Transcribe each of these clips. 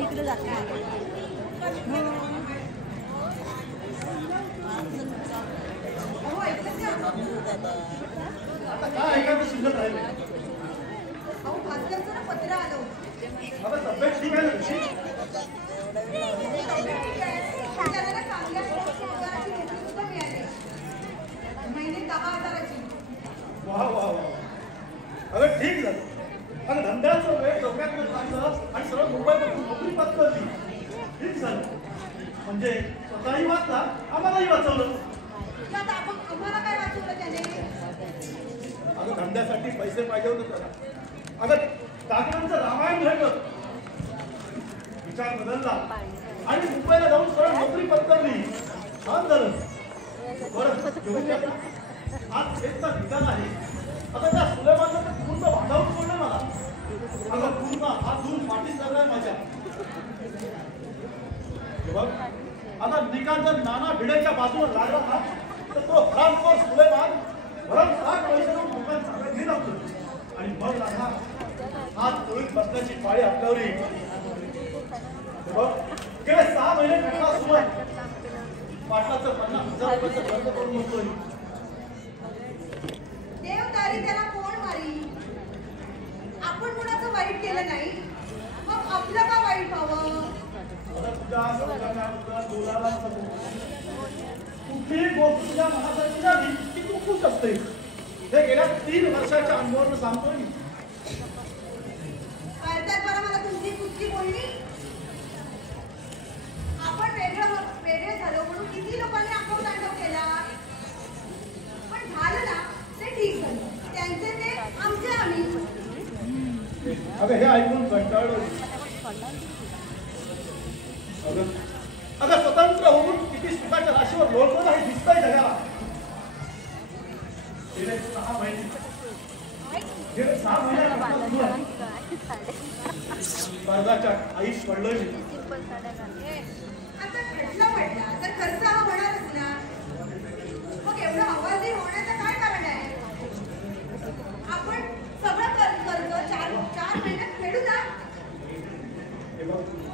इकडे जाते पत्र आलं तब्येत ठीक आहे महिने 10,000ची. वा वा वा. अगं ठीक झालं. अगं धंद्याचं वेळ डोक्यात टाकलं आणि सरळ मुंबईपासून नोकरी पत्करली. ठीक झालं. म्हणजे स्वतःही वाचला आम्हालाही वाचवलं. आम्हाला काय वाचवलं त्याने? अगं धंद्यासाठी पैसे पाहिजे होते त्याला. अगं दागिन्यांचं रामायण घडलं. विचार बदलला आणि मुंबईला जाऊन सरळ नोकरी पत्करली. छान झालं. बरं आज एक तर ठिकाण आहे. आता त्या सुलेमानचं तर पूर्ण भांडावून सोडलं मला. अगं पूर्ण हात धुवून पाठी चाललाय माझ्या. बघ आता निकाल जर नाना भिडेच्या बाजूला लागला ना तर तो हरामखोर सुलेमान भरमसाठ पैसे लोकांचा घेऊन असतो आणि मग नाना हात तोडीत बसण्याची पाळी आपल्यावर येईल. बघ गेले 6 महिने घटना सुरू आहे. पाटलाचं 50,000 रुपयाचं कर्ज करून बसतोय. देवदारी त्याला कोण मारी? आपण कुणाचं वाईट केलं नाही मग आपलं का वाईट व्हावं? कुठलीही गोष्ट तुझ्या मनात झाली की तू खुश असते. हे गेल्या 3 वर्षाच्या अनुभवानं सांगतोय मी. कळतात बरं मला तुमची कुठची बोलणी. आपण वेगळे झालो म्हणून किती लोकांनी आपण तांडव केला. पण झालं ना ते ठीक झालं. त्यांचे ते आमचे आम्ही. अगं हे ऐकून कंटाळलो. अगं स्वतंत्र होऊन किती सुखाच्या राशीवर लोळतो नाही दिसतंय जगाला. गेले 6 महिने कर्जाच्या आईस पडलोय मी. आता खटला पडला तर खर्च हा होणारच ना. मग एवढं आवाजही होण्याचं काय कारण आहे? आपण सगळं कर्ज 4 महिन्यात फेडू ना.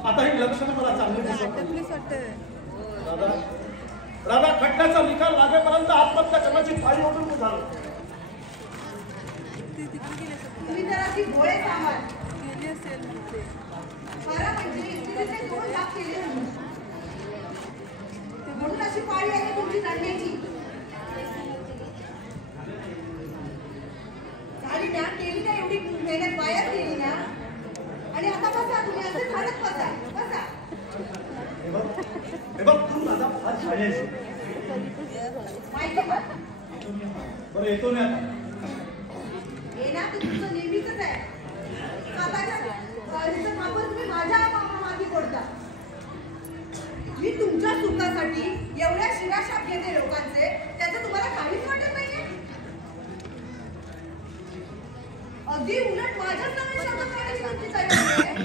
आता ही लक्षणं मला चांगली दिसत. राधा खटल्याचा निकाल लागेपर्यंत आत्महत्या करण्याची फाळी ओढून झालं. तुम्ही जरा भोळे सामान केली असेल बरं म्हणजे 2 लाख केले म्हणून अशी पाळी आहे तुमची लढण्याची. झाली ना केली ना एवढी मेहनत वाया केली ना. आणि आता बसा तुम्ही असं झाडत बसा बसा. हे बघ तू माझा हात झाल्यास माहिती का? बरं येतो मी आता. हे ना तुमचं नेहमीच आहे. तुम्ही माझ्या मागे पडता. मी तुमच्या सुखासाठी एवढ्या शिराशाप घेते लोकांचे त्याचं तुम्हाला काहीच वाटत नाहीये. अगदी उलट माझ्याच नवीन शब्द काढायची तुमची तयारी आहे.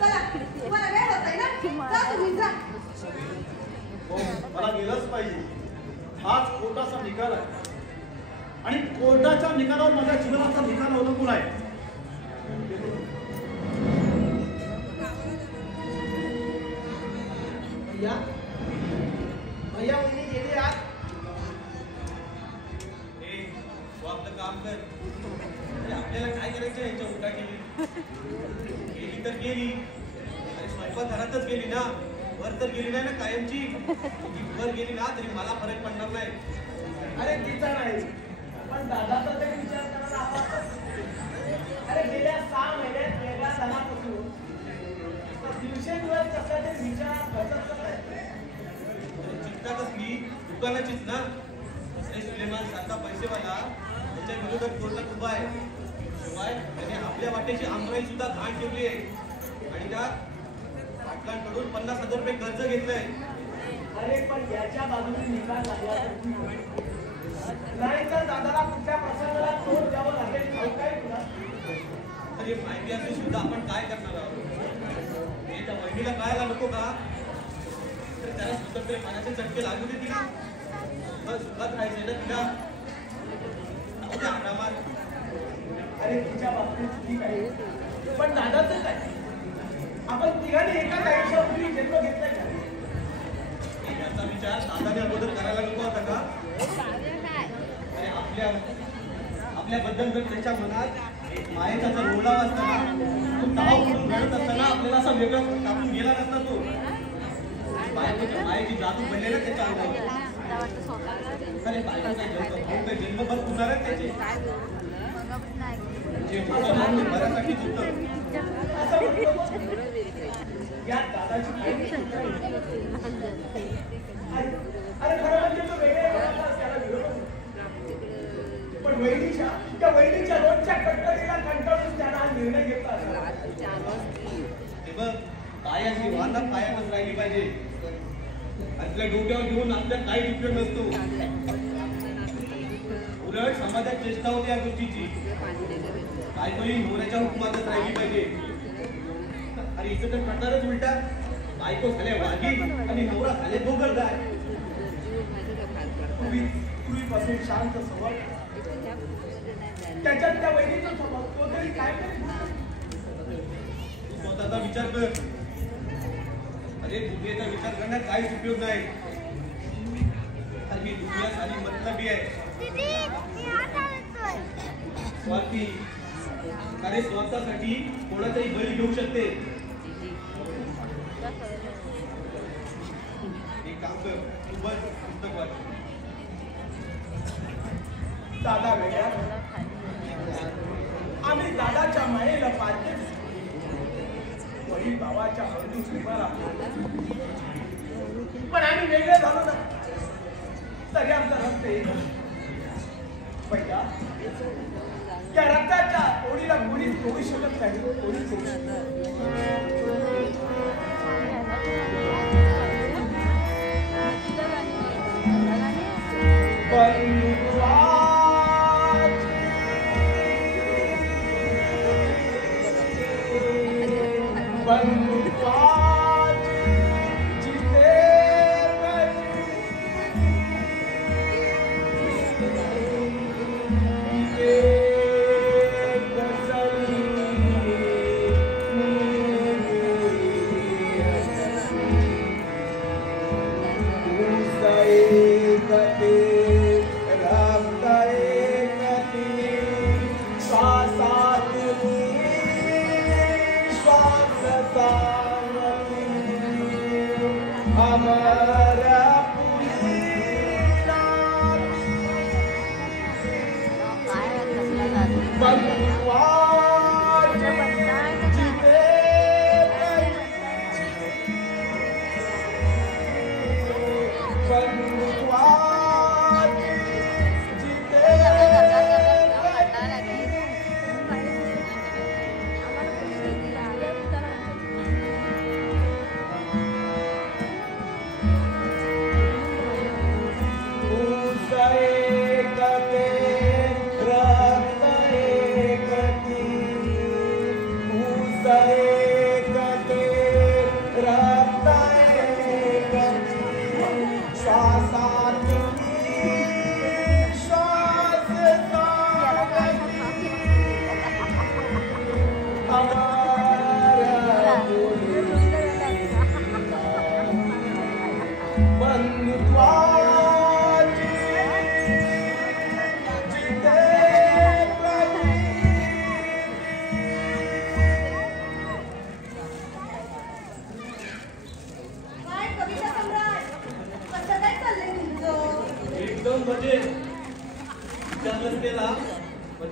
चला तुम्हाला वेळ होत आहे ना. जा तुम्ही जा. मला गेलंच पाहिजे. आज कोर्टाचा निकाल आहे आणि कोर्टाच्या निकालावर माझ्या जीवनाचा निकाल अवलंबून आहे. भैया मुझे गेले आज. तू आपलं काम कर. आपल्याला काय करायचं याच्या उलटा गेली तर गेली. अरे स्वयंपाकघरातच गेली ना. वर तर गेली नाही ना कायमची. वर गेली ना तरी मला फरक पडणार नाही. अरे तिचा नाही पण दादाचा तरी विचार करायला. अरे गेल्या 6 महिन्यात वेगळा झाल्यापासून दिवसेंदिवस कसा ते विचार चिंता कसली दुकानाचीच ना. अरे सुलेमान सारखा पैसेवाला त्याच्या विरोधात कोर्टात उभा आहे. शिवाय त्याने आपल्या वाटेची आंघोळी सुद्धा घाण ठेवली आहे आणि त्यात पाटलांकडून 50,000 रुपये कर्ज घेतलंय. अरे पण याच्या बाजूने निकाल लागला नाही तर दादाला कुठल्या प्रसंगाला तोड द्यावं लागेल काय तुला. तरी माहिती असून सुद्धा आपण काय करणार आहोत. त्या वहिनीला कळायला नको का? तर त्याला स्वतंत्र पाण्याचे चटके लागू दे तिला. सुखात राहायचे ना तिला. आरामात. अरे तिच्या बाबतीत ठीक आहे, पण दादाचं काय? आपण तिघांनी एकाच आयुष्यापूर्वी जन्म घेतलाय का? याचा विचार दादाने अगोदर करायला नको होता का? अरे आपल्याबद्दल जर त्याच्या मनात एक मायेचा जर ओढा असताना, तो ताव करून रडत असताना आपल्याला असा वेगळा टाकून गेला नसता तो. मायेची जादू पडले ना त्याच्या अंगावर. अरे बायकोचा जन्मभर पुणार त्याचे बऱ्यासाठी होतं. या दादाची अरे खरं म्हणजे तो वेगळ्या त्याला विरोध, पण त्या वहिनीच्या रोजच्या कटकटीला कंटाळून त्याला हा निर्णय घेतला. हे बघ, पायाची वादा पायातच राहिली पाहिजे. आपल्या डोक्यावर घेऊन आपल्या काही उपयोग नसतो. उलट समाजात चेष्टा होते या गोष्टीची. बायकोही नवऱ्याच्या हुकुमातच राहिली पाहिजे. आणि इथं तर प्रकारच उलटा. बायको झाले वागी आणि नवरा झाले बोगरदार. पूर्वीपासून शांत स्वभाव, त्याच्यात त्या वहिनीचा स्वभाव, तो तरी काय करेल? तू स्वतःचा विचार कर. अरे दुनियेचा विचार करण्यात काहीच उपयोग नाही. आणि दुनिया सारी मतलबी आहे. स्वार्थी. अरे स्वार्थासाठी कोणाचाही बळी घेऊ शकते. एक काम कर, तू बस पुस्तक वाच. दादा वेगळ्या, आम्ही दादाच्या मायेला पाहते, वडील भावाच्या हळदीत उभा राहतो. पण आम्ही वेगळे झालो ना तरी आमचा रक्त एकच. पहिला त्या रक्ताच्या ओढीला कोणीच तोडू शकत नाही. कोणीच तोडू शकत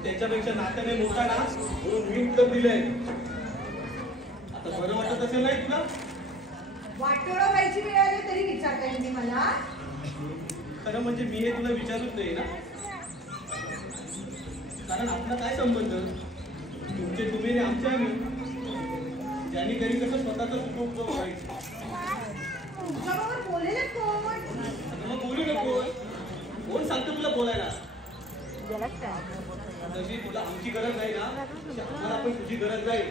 त्याच्यापेक्षा नात्याने मोठा ना म्हणून मी उत्तर दिलंय. आता बरं वाटत असेल नाही तुला? वाटोळं व्हायची वेळ आली तरी विचारताय तुम्ही मला? खरं म्हणजे मी हे तुला विचारत नाही ना, कारण आपला काय संबंध? तुमचे तुम्ही आणि आमचे आम्ही. ज्यांनी कधी कसं स्वतःचा सुख व्हायचं. तुझ्याबरोबर बोलेलेच कोण? मग बोलू नको. कोण सांगतो तुला बोलायला? जशी तुला आमची गरज नाही ना, आम्हाला पण तुझी गरज नाही.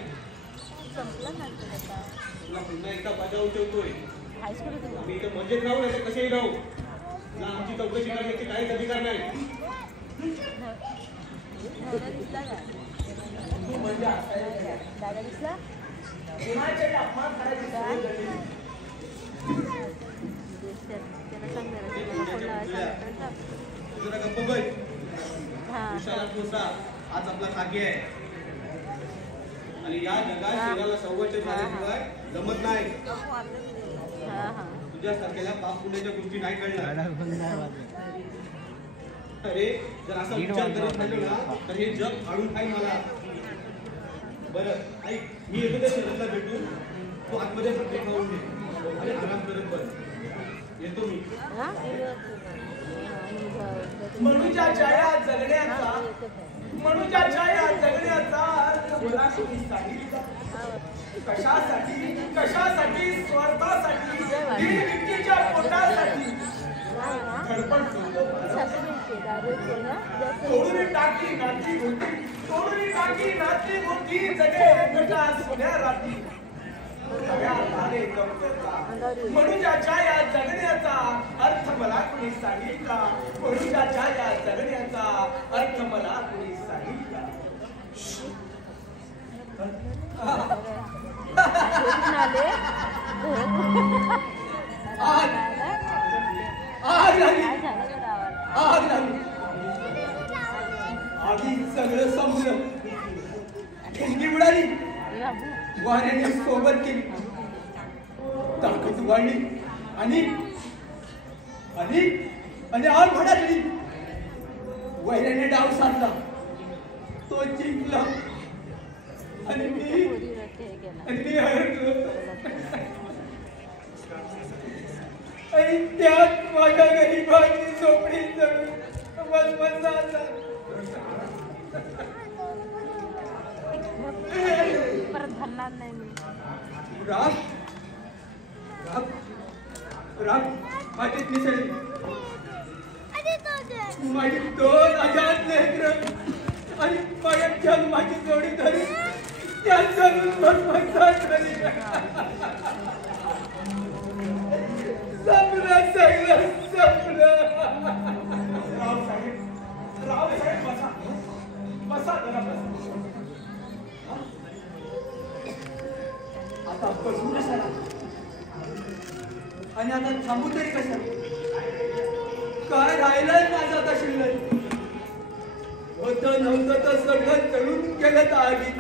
तुला पुन्हा एकदा बजावून ठेवतोय. मी इथं मजेत राहू नाही तर कसेही राहू ना आमची चौकशी करण्याची काहीच अधिकार नाही. दादा दिसला कुणाचे अपमान करायची सवय झाली. जरा गप्प बस. विशाला पोसा आज आपला खाकी आहे आणि या जगात शरीराला संवचन झाल्याशिवाय जमत नाही. तुझ्यासारख्याला पाप पुण्याच्या गोष्टी नाही कळणार. अरे जर असा विचार करत राहिलो ना तर हे जग फाडून खाईल मला. बरं ऐक, मी येतो त्या शरीराला भेटून तू आतमध्ये प्रत्येक खाऊन घे आणि आराम करत बस. येतो मी. मनुष्याच्या या जगण्याचा अर्थ मला कोणी सांगितला. कशासाठी स्वार्थासाठी व्यक्तीच्या पोटासाठी धडपड करतो. तोडून टाकी नाती होती जगे कटा सोन्या राती. मनुष्याच्या या जगण्याचा अर्थ मला कोणी सांगितला. मनुष्याच्या या जगण्याचा अर्थ मला कोणी सांगितला. आधी सगळं संपलं. ठेंगी उडाली, वाऱ्याने सोबत केली, ताकद वाढली आणि आग भडकली. वैराने डाव साधला, तो जिंकला आणि मी हरलो. आणि त्यात माझ्या गरीबाची झोपडी जगून परत भरणार नाही मी. राग माझीच मिसळली. माझी 2 आजाद लेकरं आणि माझ्या जन्माची जोडी धरून त्या जगून भरमसाट झाली. संपलं सगळं संपलं. रावसाहेब बसा जरा बसा. आता बसू कशाला आणि आता थांबू तरी कशाला. काय राहिलंय माझं आता शिल्लक. होतं नव्हतं तर सगळं चढून गेलं तर आगी.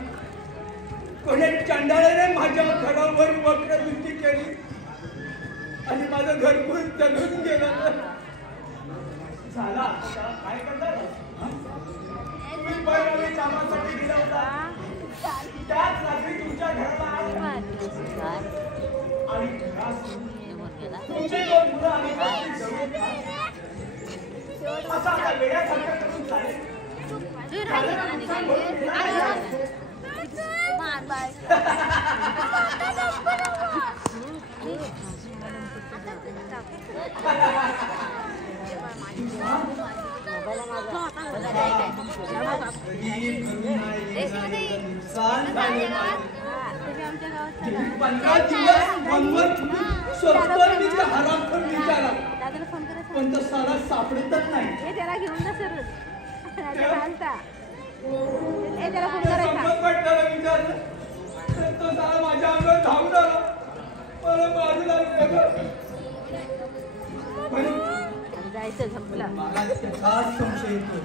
कोणी चंडाळाने माझ्या घरावर वक्र दृष्टी केली आणि माझं घरकुल जगून गेलं. झाला काय करणार. तुम्ही परगावी कामासाठी गेला होता. त्याच रात्री तुमच्या घराला आणि तुमचे 2 मुलं आणि असा आता वेड्यासारखं करून चालेल. पण तो साला सापडतच नाही. त्याला घेऊन जा सर. तो साला माझ्या अंगावर धावून आला. मला मारू लागला. जायचं संपलं. मला त्याचाच संशय येतो.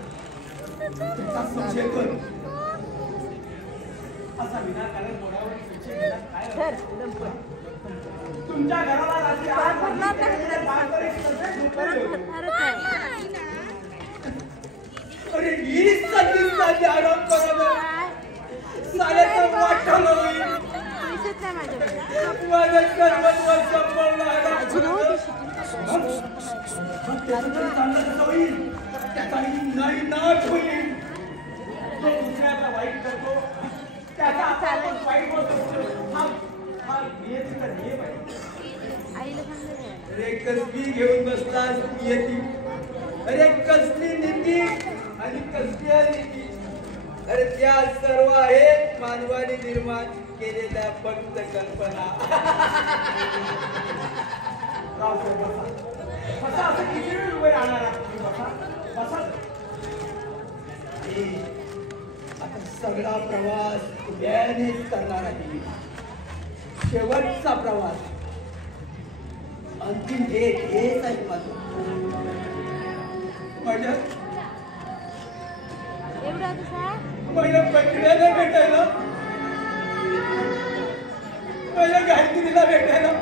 असा विनाकारण बोलावर तुमच्या घराला रात्री अरे 20 दिवसांनी आराम करावं. साल्याचं वाटलं होईल. माझं सर्वस्व संपवणार. त्याचाही नाही नाश होईल. तो दुसऱ्याला वाईट करतो त्याचा वाईट होतो. हा नियतीचा नियम आहे. अरे कसली घेऊन बसलास नियती. अरे कसली नीती आणि कसली अनीती. अरे त्या सर्व आहेत मानवाने निर्माण केलेल्या फक्त कल्पना. रावसाहेब बसा बसा. असं किती वेळ उभे राहणार आहात तुम्ही? बसा बसा. आता सगळा प्रवास उभ्यानेच करणार आहे. शेवटचा प्रवास अंतिम हेच आहे माझं. माझ्या एवढा कसा माझ्या पत्नीला भेटायला, माझ्या गायत्रीला भेटायला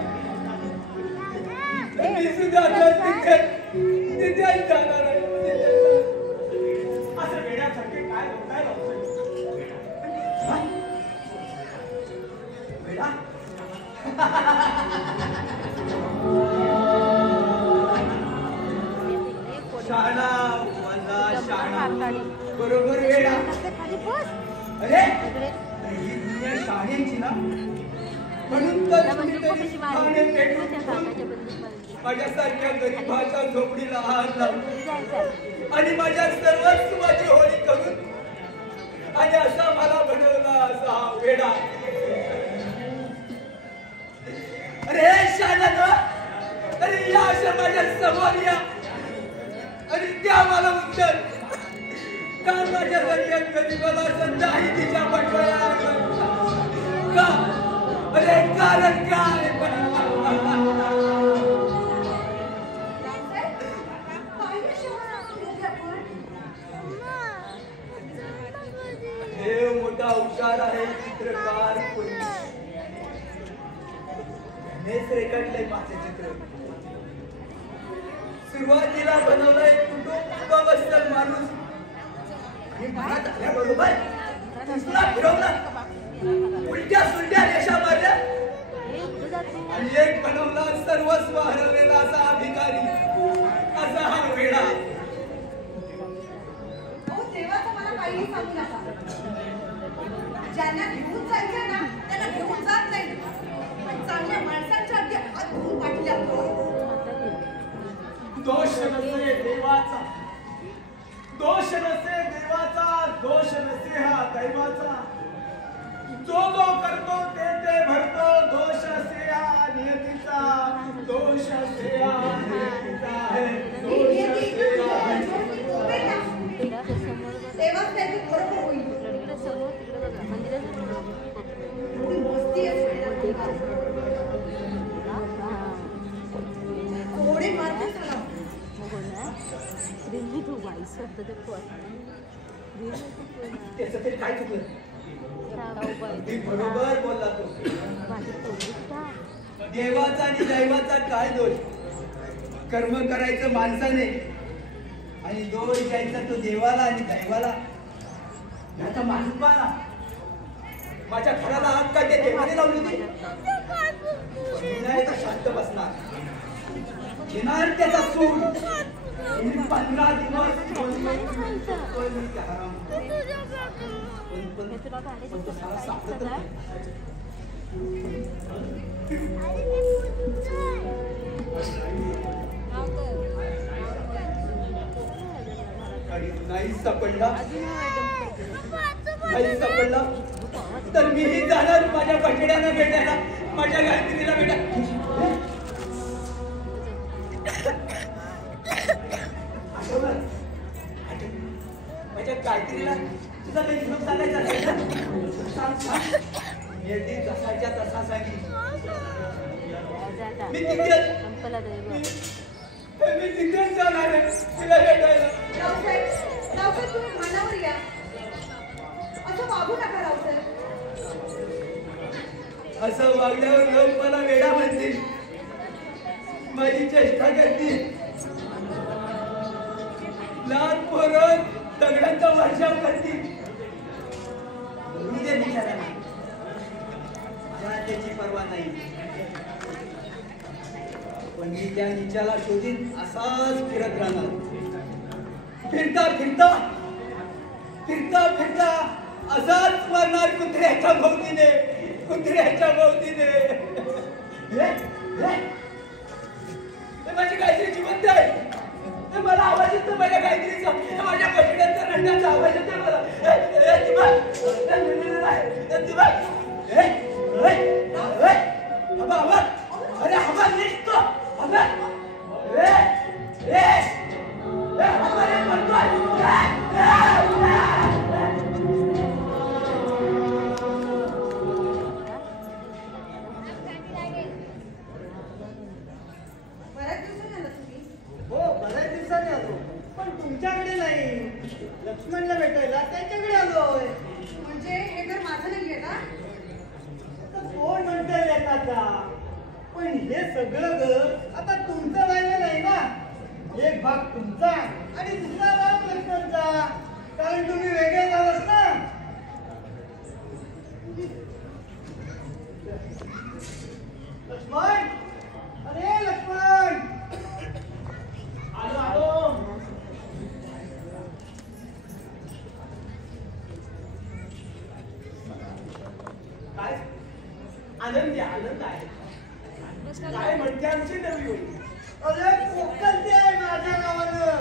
मी सुद्धा तिथे जाणार आहे. असं वेड्यासारखे काय होताय वेडा? शाळा माझा शाळा बरोबर वेडा. खाली बस. अरे ही दुनिया शाळेची ना, म्हणून तर ठाणे पेटून माझ्यासारख्या गरीबाच्या झोपडीला हात लावून आणि माझ्या सर्वस्वाची होळी करून आणि असा मला बनवला असा हा वेडा. अरे शाळा, अरे या अशा माझ्या समोर या आणि त्या मला उत्तर का माझ्यासारख्या गरीबाला संध्याही तिच्या पटवायला का? अरे कारण काय? हे मोठा हुशार आहे चित्रकार हेच रेखाटलंय माझे चित्र. सुरुवातीला बनवलंय कुटुंबाबद्दल माणूस. मी मनात आल्याबरोबर दुसरा फिरवला, उलट्या सुलट्या रेषा मारल्या आणि एक बनवला सर्वस्व हरवलेला असा अधिकारी, असा हा वेडा. देवाचं मला काहीही सांगू नका. ज्यांना घेऊन जायचं ना त्यांना घेऊन जात नाही. चांगल्या माणसांच्या अगदी हात धुवून पाठल्या. दोष नसे देवाचा, दोष नसे देवाचा, दोष नसे हा दैवाचा. जो जो करतो ते भरतो. दोष असे हा नियतीचा, दोष असे हा नियतीचा, दोष असे हा तेव्हाच त्याची बरोबर होईल. मस्ती असते थोडे मारते तुला. त्याचं ते काय चुकलं? मी बरोबर बोलला तो. देवाचा आणि दैवाचा काय दोष? कर्म करायचं माणसाने आणि दोष द्यायचा तो देवाला आणि दैवाला. याचा माणूसपणा माझ्या घराला आग का ते देवाने लावली होती. नाही तर शांत बसणार, घेणार त्याचा सूड. 15 दिवस नाही सापडला, नाही सापडला तर मीही जाणार माझ्या पठड्यांना भेटायला, माझ्या गायत्रीला भेटायला. माझ्या गायत्रीला तुझा काही निरोप सांगायचा नाही ना? सांग सांग. मी जसाच्या तसा सांगेन. मी तिथेच जाणार आहे तिला भेटायला. रावसाहेब तुम्ही भानावर या. असं वागू नका रावसाहेब. असं वागल्यावर लोक मला वेडा म्हणतील, माझी चेष्टा करतील. लहान पोरं दगडांचा वर्षाव करतील. उद्या विचारा मला त्याची पर्वा नाही. पण मी त्या निचाला शोधीन असाच फिरत राहणार. फिरता फिरता फिरता फिरता असाच मरणार कुत्र्याच्या भोवतीने, कुत्र्याच्या भोवतीने. माझी गायत्री जिवंत आहे. मला आवाज येतो माझ्या गायत्रीचा, माझ्या पशड्यांचा रंगाचा आवाज येतो मला. अरे हवा निघतो. माझा. पण हे सगळं घर आता तुमचं राहिलं नाही ना. एक भाग तुमचा आणि दुसरा भाग लक्ष्मणचा. कारण तुम्ही वेगळे झालात ना. लक्ष्मण, अरे लक्ष्मण. आलो आलो. काय आनंद आहे. काय म्हणते आमची नवी होईल. अरे कोकणचे आहे माझ्या नावानं.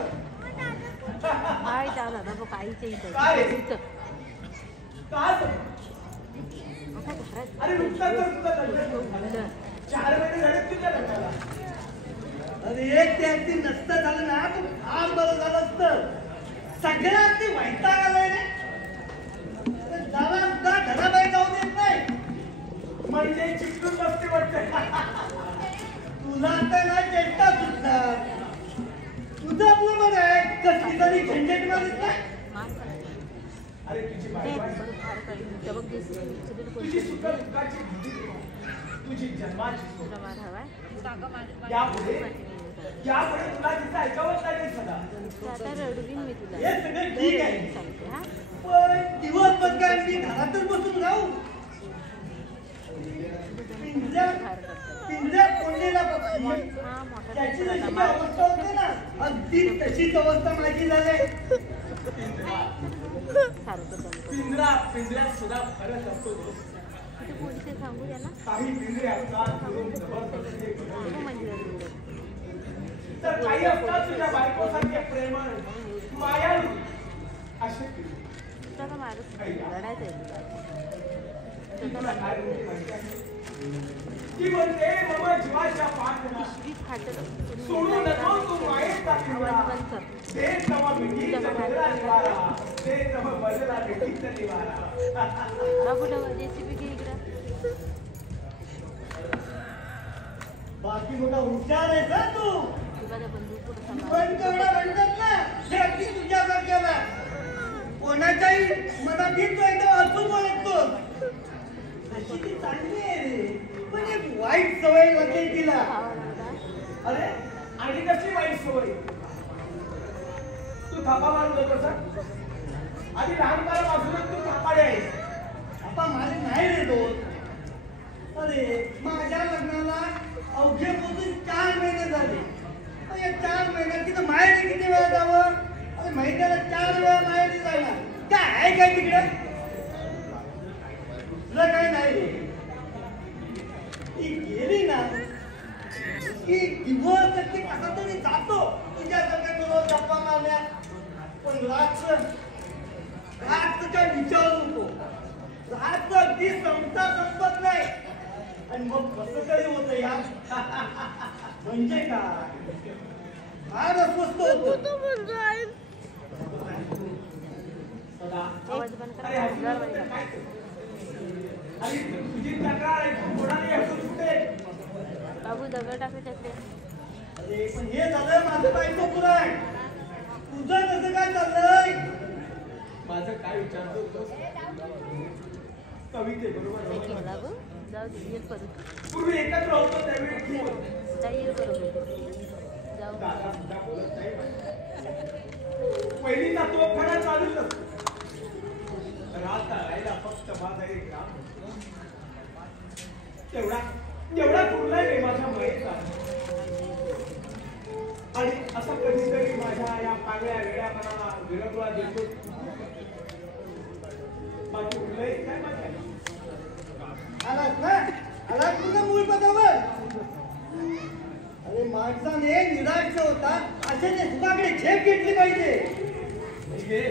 काय दादा बघ आईच्या इथं काय? इथं. का आता घरात अरे नुकसान तर तुझं लग्न झालं. 4 महिने झाले तुझ्या लग्नाला. अरे एक ते अगदी नसतं झालं ना तर फार बरं झालं असतं. सगळ्यात ते वैताग आलाय रे. दादा सुद्धा घराबाहेर जाऊ देत नाही. म्हणजे चिकटून बसते वाटते. तुला तर ना चेष्टा सुटणार. तुझं आपलं मन आहे कसली तरी झंझट मारत नाही. अरे तुझी ते बायको बरं फार काही जबक दिसते तुझी सुद्धा दुःखाची भीती, तुझी जन्माची तुला मार हवाय यापुढे तुला तिचं ऐकावंच लागेल सदा. आता रडवीन मी तुला हे सगळं ठीक आहे. सांगते हा पण दिवसभर काय मी घरातच बसून राहू. पिंजऱ्यात कोंडलेला पक्षी हा मोठा त्याची जशी काय अवस्था होते ना अगदी तशीच अवस्था माझी झाली. सारखं पिंजऱ्यात सुद्धा फरक असतो. किती पोलिस सांगू द्या ना काही पिंजरे असतात फिरून जबरदस्ती हो म्हणजे तर काही असतात तुझ्या बायकोसारखे प्रेमळ मायाळू असे तुला का मारत रडायचं आहे तुला काय म्हणते माहिती आहे? ती म्हणते मग जीवाच्या पाठला पिशवीत खाटत सोडू नको तू मायेचा पिंजरा. बंद कर दे तवा मिठी बदला निवारा. दे तवा बदला मिठीचा निवारा. बाबू डबा जेसीबी घे इकडं बाकी मोठा हुशार आहे का तू. माझा बंदूक कुठं सांभाळ पण तेवढा म्हणतात ना हे अगदी तुझ्यासारख्याला कोणाच्याही मनात येतो एकदम अचूक ओळखतो. अशी ती चांगली आहे रे. पण एक वाईट सवय लागते तिला. अरे आणि कशी वाईट सवय. तू थापा मारू नकोस हं? आधी लहानपणापासूनच तू थापाडे आहेस. आता माझे नाही रे दोस्त. अरे माझ्या लग्नाला अवघे मोजून 4 महिने झाले. या 4 महिन्यात तिथं माहेरी किती वेळा जावं. अरे महिन्याला 4 वेळा माहेरी जायला काय आहे काय तिकडे. तुला काही नाही रे. ती गेली ना की दिवस ती कसा तरी जातो. तुझ्यासारख्या तुला गप्पा मारल्या. पण रातचं काय विचारू नको. रात अगदी संपत नाही. आणि मग कसं तरी होतं या म्हणजे काय फार अस्वस्थ होतो. आवाज बंद अरे करा हसून नंतर काय करू? आणि तुझी तक्रार ऐकून कोणाने हसून सुटेल. बाबू दगड टाकायचे असते अरे पण हे झालं माझं बायको पुराण. तुझं कसं काय चाललंय. माझं काय विचारतो होतोस? कविते बरोबर नाही केलं बाबू जाऊ दे येईल परत पूर्वी एकत्र होतो त्यावेळी ठीक होतं. जाई येईल बरोबर जाऊ दे. दादा सुद्धा बोलत नाही. पहिलीचा तोफखाना चालूच असतो. राहता राहिला फक्त माझा एक राम. तेवढा उरलाय रे माझ्या मायेचा. आणि असं कधीतरी माझ्या या पागळ्या वेळापणाला विरंगुळा देतो. बाकी उरलंय काय माझ्या. आलास ना आलास तुझं मूळ पदावर. अरे माणसाने निराश होता असे ते सुखाकडे झेप घेतली पाहिजे. घे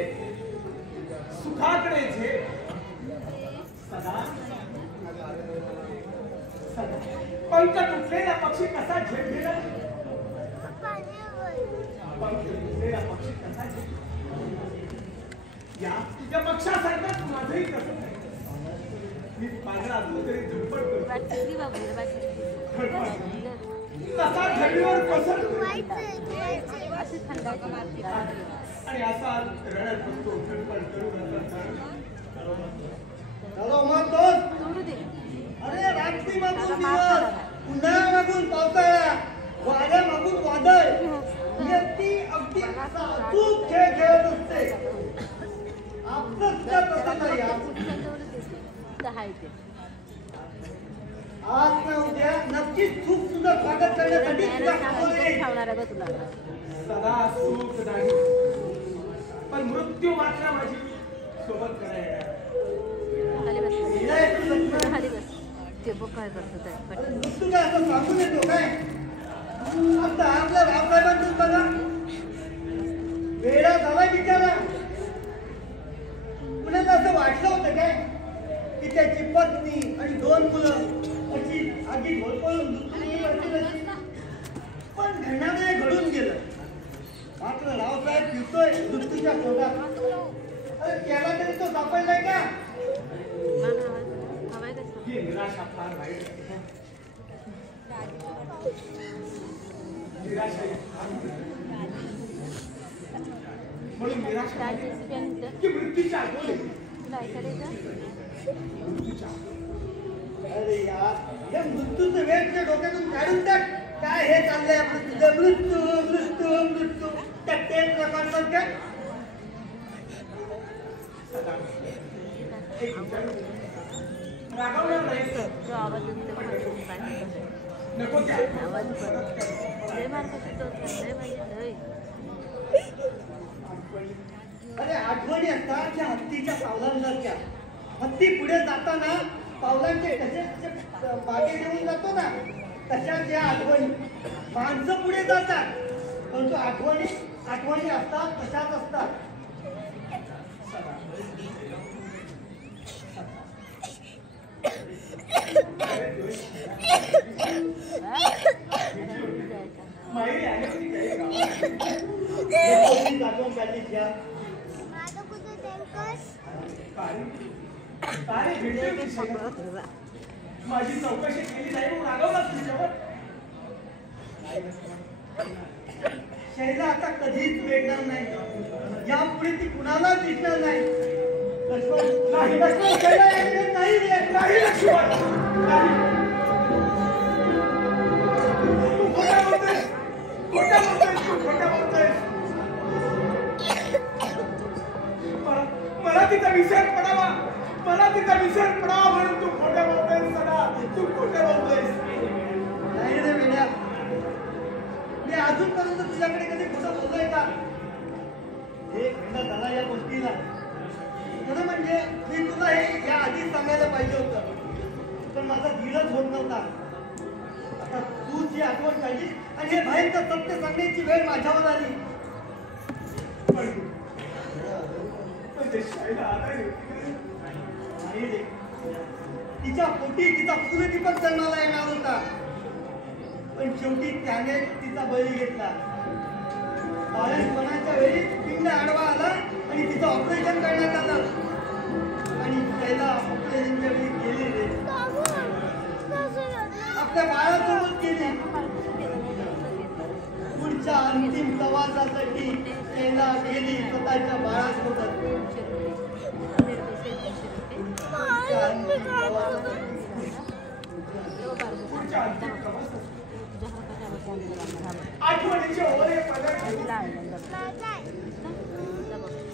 सुखाकडे झेप सदा पंख तुटलेला पक्षी कसा झेप घेला. पंख तुटलेला पक्षी कसा झेप. या पक्षासारखाच माझंही कसं नाही. मी पागळा असलो तरी धडपड करतो. बाटली बाबू बाटली तसा थंडीवर पसरतो. अशी थंडाची मारती आणि असा रडत बसतो धडपड करून चलो मग दोस्त सोडू दे अरे रात्री मागून दिवस, उन्हाळा मागून पावसाळा, वाऱ्या मागून वादळ, व्यक्ती अगदी अचूक खेळ खेळत असते. आपलं सुद्धा तसं नाही. आज ना उद्या नक्कीच खूप सुंदर स्वागत करण्यासाठी तुला समोर येईल. सदा सुख नाही, पण मृत्यू मात्र माझी सोबत करायला. मृत्यू काय असं सांगून येतो काय? आता आपल्या रावसाहेबांचं बघा, वेळा झालाय बिचारा. कुणाला असं वाटलं होतं काय की त्याची पत्नी आणि 2 मुलं अशी आगीत होरपळून मृत्यूमुखी. पण घडणारे घडून गेलं. मात्र रावसाहेब फिरतोय मृत्यूच्या शोधात. अरे त्याला तरी तो सापडलाय का? ही निराशा फार वाईट आहे. निराशा म्हणून निराशा की मृत्यूच्या आठवणी. अरे यार, या मृत्यूचं वेळ तुझ्या डोक्यातून काढून टाक. काय हे चाललंय आपलं तुझं? मृत्यू मृत्यू मृत्यू त्या टेप प्रकारचं काय? रागावणार नाही. नको त्या अरे आठवणी असतात त्या हत्तीच्या पावलांसारख्या. हत्ती पुढे जाताना पावलांचे कसे मागे घेऊन जातो ना, तशाच या आठवणी. माणसं पुढे जातात परंतु आठवणी असतात तशाच असतात. माहिती आहे की काही दाखवून काढली त्या माझी चौकशी केली जाईल म्हणून रागवलास तुझ्यावर. शैला आता कधीच मिळणार नाही. यापुढे ती कुणाला दिसणार नाही. लक्ष्मण शैला याकडे नाही रे. नाही लक्ष्मण नाही. तू खोटा बोलतोयस. खोटा बोलतोयस. तू खोटा बोलतोयस. मला तिचा विसर पडावा. मला तिचा विसर पडावा म्हणून तू खोटा बोलतोयस. सदा तू खोटा बोलतोयस. नाही रे वेड्या, मी अजूनपर्यंत तुझ्याकडे कधी खोटं बोललोय का? एक महिना झाला या गोष्टीला. खरं म्हणजे मी तुला हे या आधीच सांगायला पाहिजे होतं, पण माझा धीरच होत नव्हता. आता तू जी आठवण काढली आणि हे बाहेरचं सत्य सांगण्याची वेळ माझ्यावर आली. तिच्या पोटी तिचा फुलदीपक जन्माला येणार होता, पण शेवटी त्याने तिचा बळी घेतला. बाळंतपणाच्या वेळी पिंड आडवा आला आणि तिचं ऑपरेशन करण्यात आलं. आणि त्याला ऑपरेशनच्या वेळी गेली रे. आपल्या बाळासोबत गेली. पुढच्या अंतिम प्रवासासाठी त्याला गेली स्वतःच्या बाळासोबत. आठवणीचे ओरे पदर घेऊन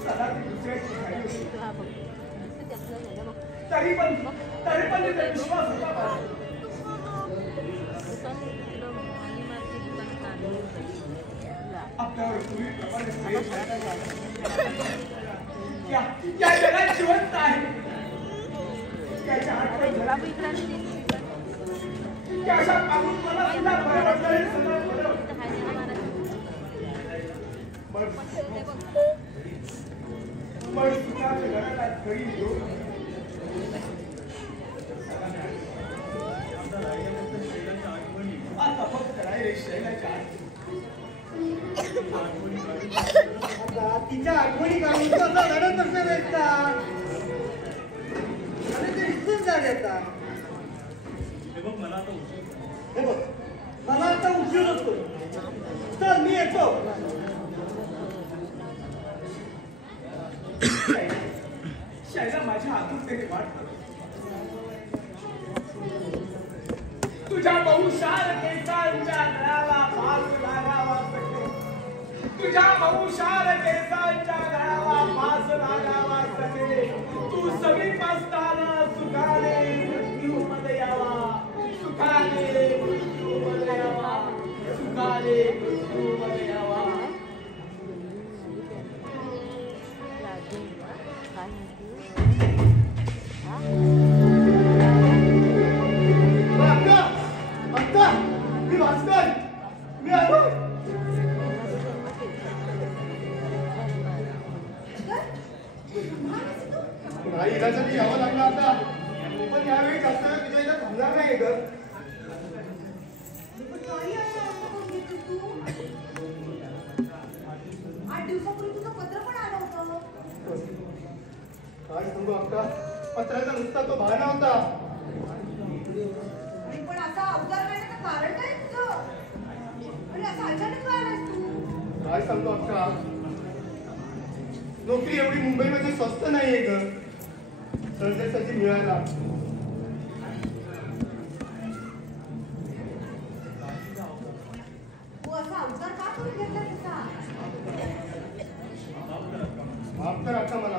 सदा दुसऱ्या ठिकाणी. तरी पण तिचा विश्वास होता. आपल्यावर पूर्वी प्रमाणे या जगात जिवंत आहे. त्याच्या आठवण अशा पाहून मला सुद्धा बरं वाटलं. पण सुखाच्या घराला घरी घेऊन आता फक्त राहिले शैलाच्या आता तिच्या आठवणी काढून कसं रडत असणार आहेत का? अरे ते विसरून जा देता. हे बघ मला आता उशीर होतो. चल मी येतो. शैला माझ्या आतुरतेने वाट करतो. तुझ्या बहुशार केसांच्या गळ्याला फास लागावा सखे, तुझ्या बहुशार केसांच्या गळ्याला फास लागावा सखे. तू समीप असताना सुखाने मृत्यूमध्ये यावा, सुखाने मृत्यूमध्ये यावा, सुखाने मृत्यूमध्ये यावा. मी भास्कर, मी आलो. नाही इलाजाने यावं लागलं आता, पण यावेळी जास्त वेळ तुझ्या इथं थांबणार नाही ग. तू 8 दिवसापूर्वी तुझं पत्र पण आलं होतं. काय सांगू अक्का, पत्राचा नुसता तो बहाणा होता. पण असा अवतार करण्याचं कारण काय तुझं? आणि असं अचानक काय आलास तू? काय सांगू अक्का, नोकरी एवढी मुंबईमध्ये स्वस्त नाहीये ग, सहजासहजी मिळाला. तू असा अवतार का करून घेतला तुझा? माफ कर अक्का मला,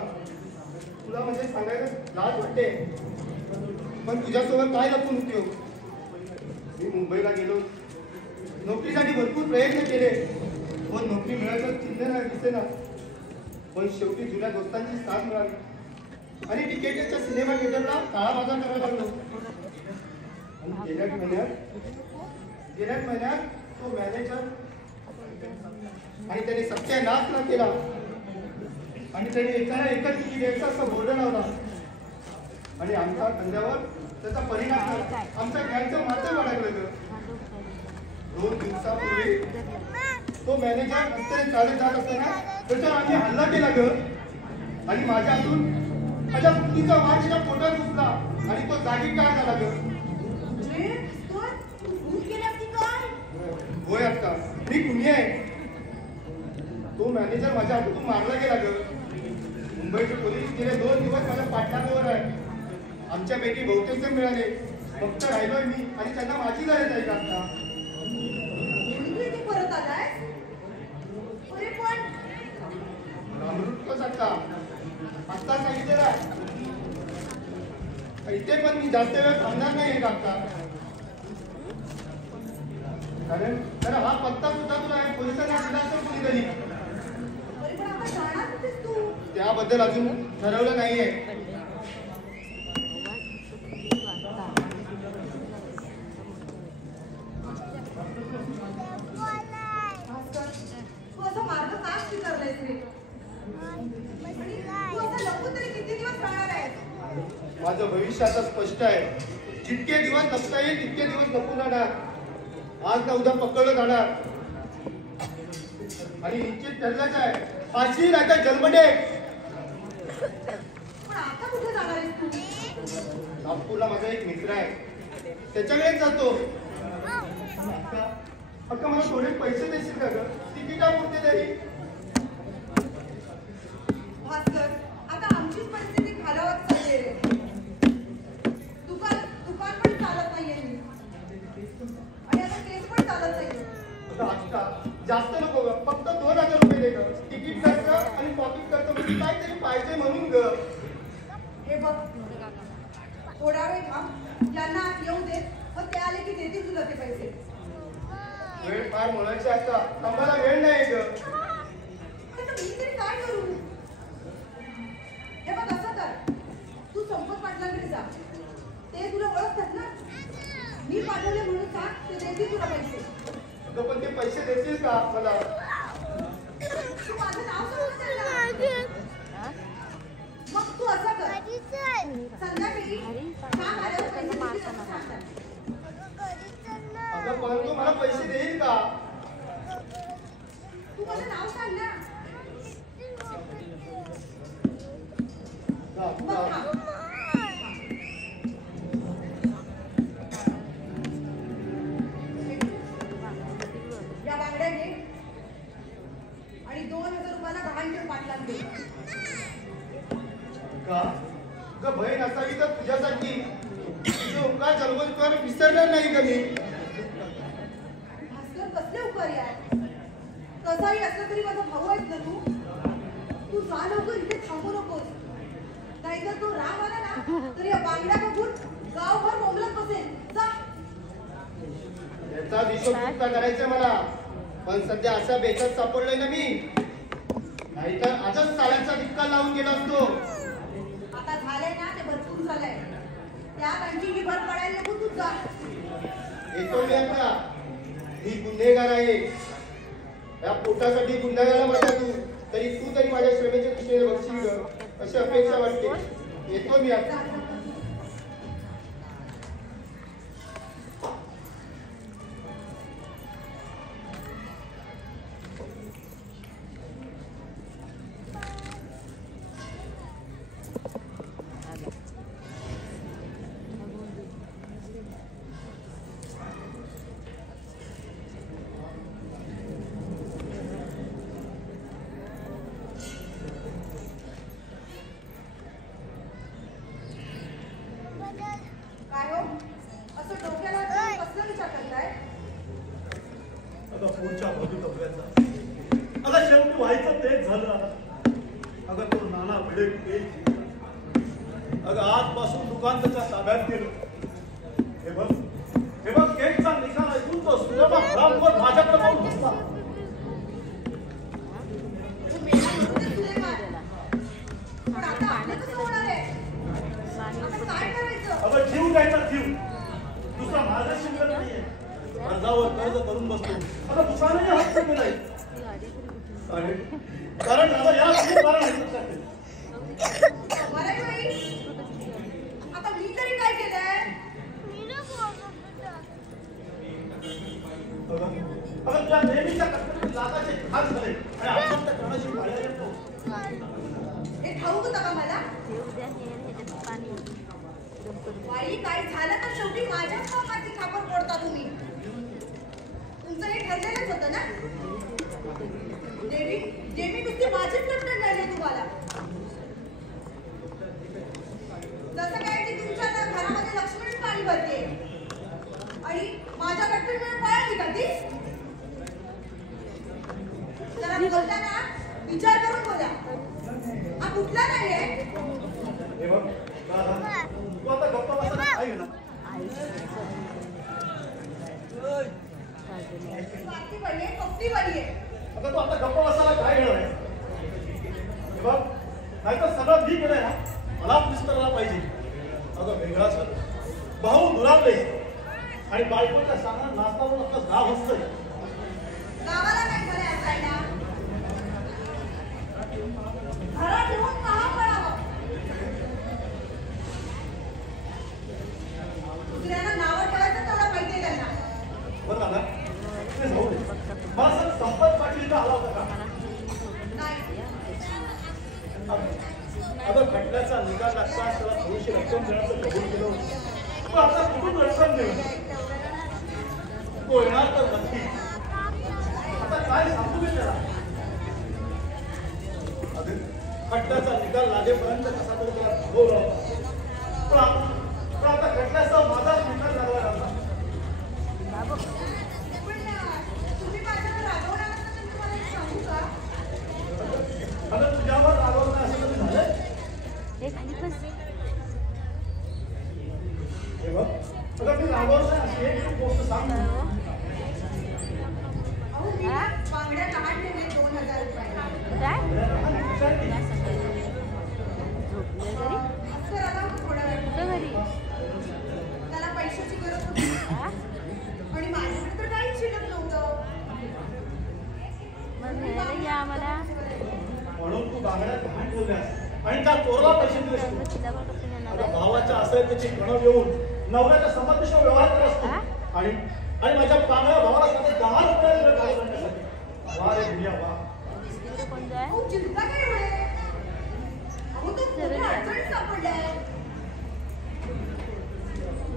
तुला म्हणजे सांगायला लाज वाटते, पण तुझ्यासोबत काय लपून उपयोग. मी मुंबईला गेलो, नोकरीसाठी भरपूर प्रयत्न केले, पण नोकरी मिळायचं चिन्ह नाही दिसेना. पण शेवटी जुन्या दोस्तांची साथ मिळाली आणि तिकेटच्या सिनेमा थिएटरला काळाबाजार करायला लागलो. आणि गेल्याच महिन्यात तो मॅनेजर आणि त्याने सत्यानाश न केला आणि त्याने एकाला एकच तिकीट द्यायचा असं बोर्ड लावला आणि आमच्या धंद्यावर त्याचा परिणाम झाला. आमच्या गँगचं मात्र वाढलं. 2 दिवसापूर्वी तो मॅनेजर रस्त्याने चालत जात असताना त्याच्यावर आम्ही हल्ला केला ग आणि माझ्या हातून माझ्या मुलीचा वार तिच्या पोटात घुसला आणि तो जागी काय झाला ग. होय अक्का, मी खुनी आहे. तो मॅनेजर माझ्या हातून मारला गेला ग. मुंबईचे पोलीस गेले 2 दिवस माझ्या पाठलागावर आहे. आमच्यापैकी बहुतेक जण मिळाले, फक्त राहिलोय मी आणि त्यांना माझी गरज आहे आता. परत आलाय अरे पण अमृतच अक्का, आत्ता सांगितलेलं आहे. इथे पण मी जास्त वेळ थांबणार नाही अक्का, कारण हा पत्ता सुद्धा तुला पोलिसांना दिला असेल कोणीतरी. अरे पण आपण जाणार कुठेस तू? त्याबद्दल अजून ठरवलं नाहीये. तू असं मार्ग का स्वीकारलायस रे? तू असं लपून तरी किती दिवस राहणार आहेस? माझं भविष्य आता स्पष्ट आहे. जितके दिवस लपता येईल तितके दिवस लपून राहणार. आज ना उद्या पकडलं जाणार आणि निश्चित ठरलंच आहे, फाशी नाही तर जन्मठेप. पण आता कुठे जाणार आहेस तू? नागपूरला माझा एक मित्र आहे, त्याच्याकडेच जातो. अक्का मला थोडे पैसे देशील का ग, तिकिटापुरते तरी? भास्कर, आता आमचीच परिस्थिती खालावत चालली रे. दुकान पण चालत नाहीये मी आणि आता केस पण चालत नाहीये. अक्का जास्त नको ग, फक्त 2000 रुपये दे ग. तिकीट खर्च आणि पॉकेट खर्च म्हणजे काहीतरी पाहिजे म्हणून ग. हे बघ, थोडा वेळ थांब, त्यांना येऊ दे, मग ते आले की देतील तुला ते पैसे. वेळ फार मुलाची असता, आम्हाला वेळ नाही ग. आता मी तरी काय करू? हे बघ, असं कर, तू संपत पाटलांकडे जा, ते तुला ओळखतात ना. मी पाठवले म्हणून सांग, ते देतील तुला पैसे. पण ते पैसे देतील का मला? तू माझं नाव सांगू त्यांना. मग तू असं कर, संध्याकाळी सांग आल्यावर पैसे देतील असं सांगतात. अगं परंतु मला पैसे देईल का? तू माझं नाव सांग ना. मग थांब. या बांगड्या घे आणि 2000 रुपयाला गहाण ठेव पाटलांकडे. का ग बहीण असावी तर तुझ्यासाठी तुझे उपकार जन्मोजन्माला विसरणार नाही का मी? भास्कर कसले उकारी आहे? कसाही असलं तरी माझा भाऊ आहेस ना तू. तू जा लवकर, इथे थांबू नकोस. नाहीतर तो राम आला ना तर या बांगड्या बघून गावभर बोंबलत बसेल. जा. याचा हिशोब चुकता करायचा मला, पण सध्या असा बेतात सापडलोय ना मी, नाहीतर आजच साड्यांचा धिक्का लावून गेला असतो. आता झालंय ना ते भरपूर झालंय. त्यात आणखी ही भर पडायला नको. तू जा. येतो मी आता. मी गुन्हेगार आहे. या पोटासाठी गुन्हेगाराला माझ्या तू तरी माझ्या श्रमेच्या दिशेने बघशील अशी अपेक्षा वाटते. येतो मी आता. काय हो? असं डोक्याला कसला विचार करताय? अगं पुढच्या भवितव्याचा. अगं शेवटी व्हायचं तेच झालं आता. अगं तो नाना भिडे केक. अगं आजपासून दुकान त्याच्या ताब्यात गेलं. हे बघ केकचा निकाल ऐकून तो सुलभा घरावर माझ्याकडे पाहून बसला. तू मेला म्हणूनच तुला मार. पण आता आपलं कसं होणार आहे? आता काय करायचं? अगं जीव द्यायचा जीव. दुसरा मार्ग शिल्लक नाहीये. कर्जावर कर्ज करून बसतो. अगं दुकानाने हक्क केलाय. कारण दादा या कारण लक्षात ठेव. बरं बाई. आता मी तरी काय केलंय? अगं तुला नेहमीच्या कष्टाचे लागाचे खास झाले आणि आपण त्या क्षणाशी पाळल्या येतो. हे ठाऊक होतं का मला? बाई काय झालं तर शेवटी माझ्याच पापाची खापर फोडता तुम्ही. तुमचं हे ठरलेलंच होतं ना? देवी नुसती माझीच लटकन झाली तुम्हाला. जसं काय की तुमच्या त्या घरामध्ये लक्ष्मीच पाणी भरते आणि माझ्या लटकन पळाली का ती? जरा बोलताना विचार करून बोला. हा कुठला नाहीये. हे बघ दादा तू आता गप्पा बसायला काय घेणार? स्वार्थी बाई आहे, कपटी बाई आहे. अगं तू आता गप्पा बसायला काय घेणार आहे? हे बघ नाहीतर सगळं ठीक आहे ना मलाच विस्तारला पाहिजे. अगं वेगळा झालं. भाऊ दुरावले आणि बायकोच्या सांगणार नाचतावर आपलं गाव हसतंय. गावाला काय झालंय असायला? घरात येऊन कहा पडावं? दुसऱ्यांना नावं ठेवायचं तेवढं माहितीये त्यांना. बरं दादा ते जाऊ दे. मला सर संपत पाटीलचा आला होता का? नाही. अगं खटल्याचा निकाल लागताच त्याला थोडीशी रक्कम देण्याचं कबूल केलं होतं. पण आता कुठून रक्कम देऊ? तो येणार तर नक्की. आता काय सांगू मी त्याला? खटल्याचा निकाल लागेपर्यंत कसा तरी त्याला थांबवला होता. पण आता खटल्याचा माझाच निकाल लागला होता. पण तुम्ही माझ्यावर रागवणार असाल तर तुम्हाला एक सांगू का? अगं तुझ्यावर रागवलं असं कधी झालंय? हे बघ अगं मी रागवलं अशी एक गोष्ट सांग. अहो मी बांगड्या लहान ठेवले 2000 रुपये. अस्कर आला होता थोडा वेळ. त्याला पैशाची गरज होती आणि माझ्याकडे तर काहीच शिल्लक नव्हतं. म्हणून तू बांगड्या लहान ठेवल्यास आणि त्या चोरला पैसे दिले असतो. भावाच्या असं त्याची गणव येऊन नवऱ्याच्या समर्थेशिवाय व्यवहार करत असतो आणि माझ्या पांगळ्या भावाला साधे 10 रुपये दिले गाडी करण्यासाठी. वा रे दुनिया वा. अहो चिंता काय एवढे? अहो तो मोठ्या अडचणीत सापडलाय.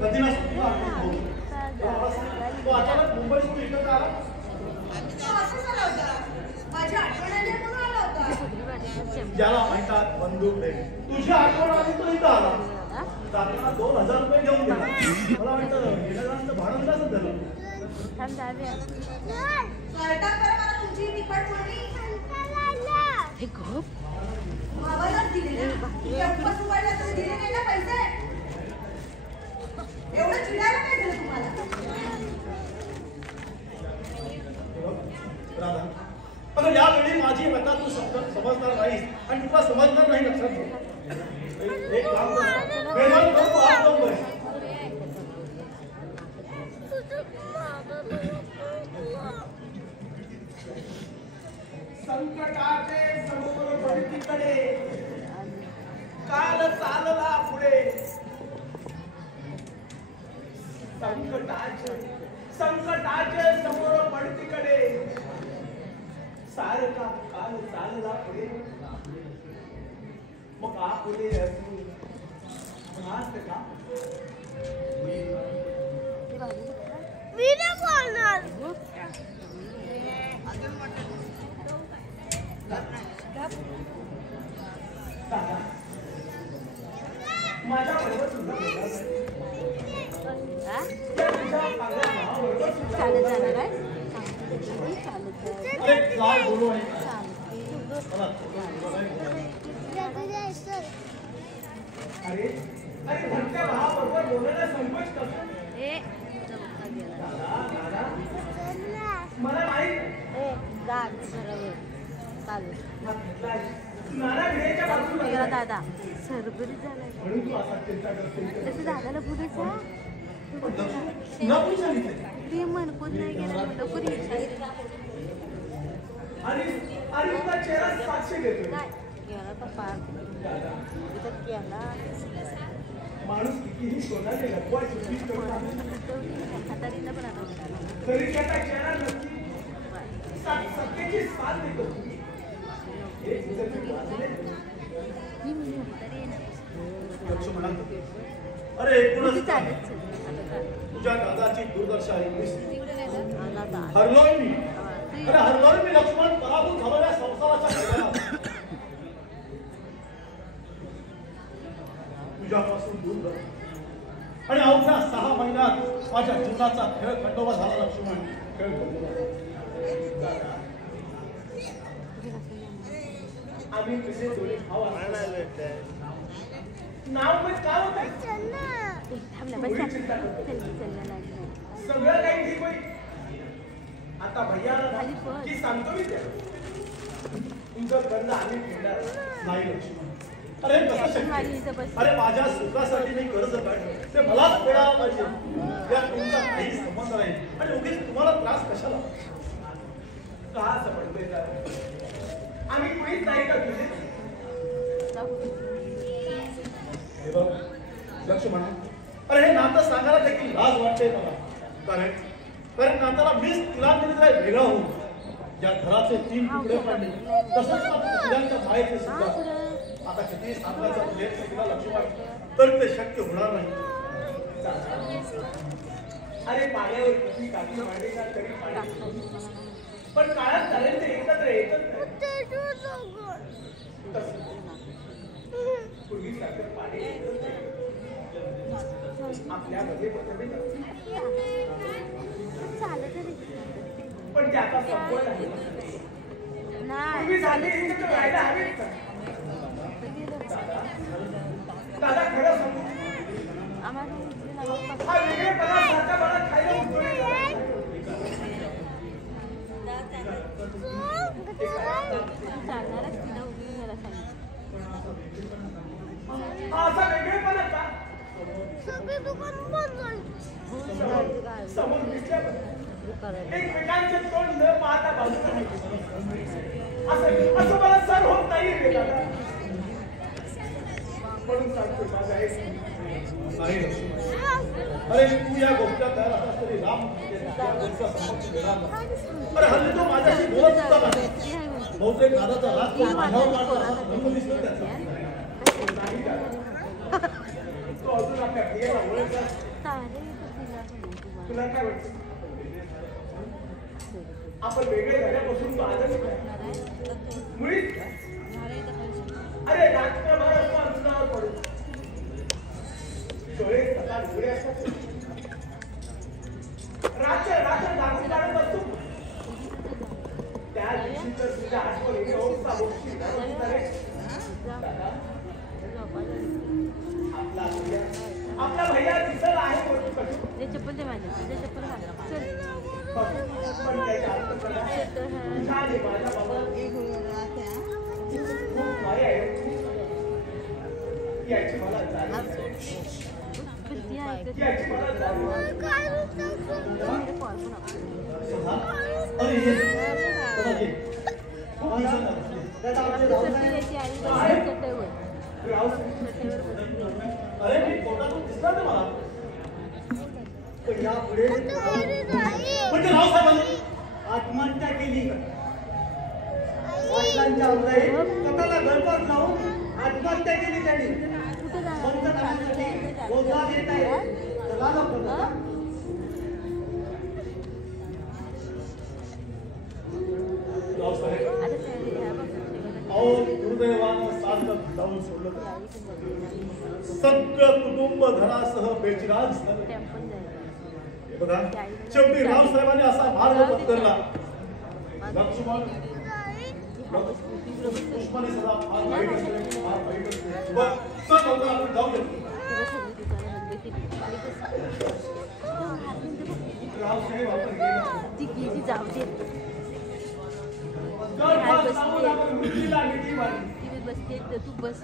कधी नसतो तो अचानक मुंबई सोडून इकडे का आला? तो असंच आला होता. माझी आठवण आली म्हणून आला होता. ज्याला म्हणतात बंदूक दे. तुझी आठवण आली तो इथं आला. जाताना 2000 रुपये घेऊन गेला. मला वाटतं थांब जाऊया. स्वयंपाक करा मला तुमची तिखट पोळी. हे गप. भावालाच दिले ना. उपवास उघडला तर दिले नाही ना पैसे. एवढं चिडायला काय झालं तुम्हाला? राधा, अगं यावेळी माझी व्यथा तू समजणार नाहीस आणि तुला समजणार नाही लक्षात ठेव. एक काम कर, बेमान करतो हात लावून बस. संकटाचे समोर पडतीकडे काल चालला पुढे. संकटाचे समोर पडतीकडे सारखा काल चालला पुढे. मग का पुढे असू हात का माझ्या बरोबर सुद्धा चालत जाणार आहे. अरे काय बोलू आहे अरे घरच्या भावाबरोबर बोलायला संकोच करतो. मला माहित नाना भिडेच्या बाजूला दादा सरबरीत झालाय. म्हणून तू असा चिंता करते. तसं दादाला बोलायचं न कोणी सांगितलं ते मनकोच नाही गेला म्हणलं पुरी आणि तुझा चेहरा साक्षी देतो. काय गेला पप्पा इथं गेला. माणूस कितीही सोनाने लपवा चुकीच करतो हातारीला पण आता तरी त्याचा चेहरा नक्की सत्तेची साथ देतो. हे तुझं जे वाचले लक्ष्मणा, अरे एकूणच चालत तुझ्या दादाची दुर्दशा ऐकलीस. आला हरलोय मी, अरे हरलोय मी लक्ष्मण. पराभूत झालेल्या संसाराच्या खेळाला तुझ्यापासून दूर झालो आणि अवघ्या 6 महिन्यात माझ्या जीवनाचा खेळ खंडोबा झाला. लक्ष्मण, खेळ खंडोबा. आम्ही कसे दोन्ही भाव नाव पण काय होत सगळं काही ठीक होईल. आता भैयाला की सांगतो मी ते तुझं करणं आम्ही फेडणार नाही लक्ष्मण. अरे कसं शक्य? अरे माझ्या सुखासाठी मी कर्ज काढलं ते मलाच फेडायला पाहिजे. या तुमचा काही संबंध नाही आणि उगीच तुम्हाला त्रास कशाला? का समजतोय का आम्ही कुणीच नाही का तुझे. हे बघ लक्ष्मण, अरे हे नातं सांगायला देखील लाज वाटते मला. कारण नात्याला मीच तिला वेगळा होऊन या घराचे 3 तुकडे पडले. तसंच तिलांच्या बाहेरचे सुद्धा. आता किती सांगायचा प्रयत्न केला लक्ष्मण तर ते शक्य होणार नाही. अरे पाण्यावर किती काठी मांडली ना तरी पाणी पण काळात झाले ते एकत्र येतच नाही. पूर्वी सारखं पाणी येतच नाही. आपल्यामध्ये मतभेद पण ते आता संपवत आहे. पूर्वी झाले एकत्र राहायला हवेच का? दादा खरं सांगू हा वेगळेपणा सारखा मला खायला उठवले. असा वेगळेपणा का समोर दिसल्यावर एकमेकांचे तोंड न पाहता बाजूला असं मला सर होत नाही रे दादा. म्हणून सांगतो माझा एक नाही लक्ष्मण. अरे तू या गोष्टीत तयार असलास तरी राम या गोष्टीचा समक्ष देणार नाही. अरे हल्ली तो माझ्याशी बोलत सुद्धा नाही. बहुतेक दादाचा राग तो माझ्यावर काढला. रंग दिसतो त्याचा. तो अजून आपल्या प्रियाला ओळखला. तुला काय वाटतं आपण वेगळे झाल्यापासून तो आदर्श मुळीच अरे रात्रभर असतो अंतरावर पडू डोळे सकाळ उघडे असतात. रात्र जागो मी तर तुझ्या हातवर बघशील आपला भैया दिसत आहे चप्पल दे माझ्या तुझ्या चप्पल घाल चल पण त्याच्या अर्थ करा छान आहे माझ्या बाबा माया आहे याची मला जाणीव आहे. याची मला जाणीव आहे. अरे ये बघा ये खूप दिवसांनी आलो. दादा आपले राहून नाही. अरे मी पोटातून दिसला ना मला पण यापुढे म्हणजे रावसाहेबांनी आत्महत्या केली वडिलांच्या अवधाई स्वतःला गळफास लावून आत्महत्या केली त्यांनी पंचनाम्यासाठी रोजगार येत आहे चला ना बघा. रावसाहेब अहो दुर्दैवानं साधं जाऊन सोडलं सगळं कुटुंब घरासह बेचिराग झालं. बघा शेवटी रावसाहेबांनी असा मार्ग पत्करला. लक्ष्मण पुष्पाने सदा फार वाईट असले फार वाईट असले पण चल लवकर आपण जाऊया. रावसाहेब आपण गेलो ती गेली जाऊ दे गळफास लावून आपण मृत्यूला मिठी मारली. ती बसते तू बस